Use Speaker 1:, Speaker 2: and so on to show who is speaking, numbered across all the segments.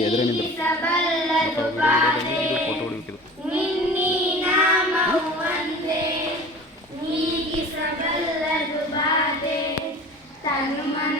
Speaker 1: ಎದುರೇ ನಿಂದರು. Photo ಹೊಡಿಬೇಕಿದು
Speaker 2: ತನು ಮನ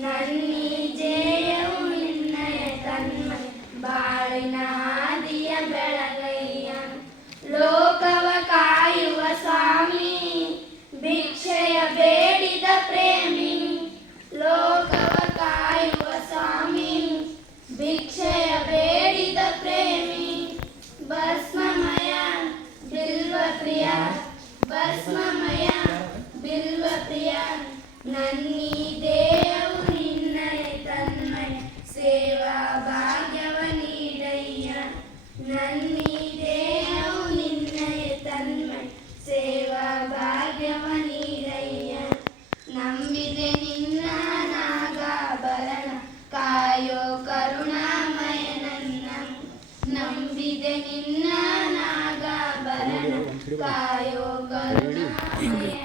Speaker 2: ನನ್ನೀ ಜಯವು ನಿನ್ನಯ ತನ್ಮಯ ಬಾಳಿನ ಹಾದಿಯ ಬೆಳಗಯ್ಯ ಲೋಕವ ಕಾಯುವ ಸ್ವಾಮಿ, ಭಿಕ್ಷೆಯ ಬೇಡಿದ ಪ್ರೇಮಿ. ಲೋಕವ ಕಾಯುವ ಸ್ವಾಮಿ, ಭಿಕ್ಷೆಯ ಬೇಡಿದ ಪ್ರೇಮಿ. ಭಸ್ಮಮಯ, ಬಿಲ್ವ ಪ್ರಿಯ. ಭಸ್ಮಮಯ, ಬಿಲ್ವ ಪ್ರಿಯ. ನನ್ನೀ ನನ್ನೀ ದೇಯವು ನಿನ್ನಯ ತನ್ಮಯ. ಸೇವಾ ಭಾಗ್ಯವ ನೀಡಯ್ಯ ನಂಬಿದೆ ನಿನ್ನ ನಾಗಾಭರಣ ಕಾಯೋ ಕರುಣಾಮಯ ನನ್ನ ನಂಬಿದೆ ನಿನ್ನ ನಾಗಾಭರಣ ಕಾಯೋ ಕರುಣಾಮಯ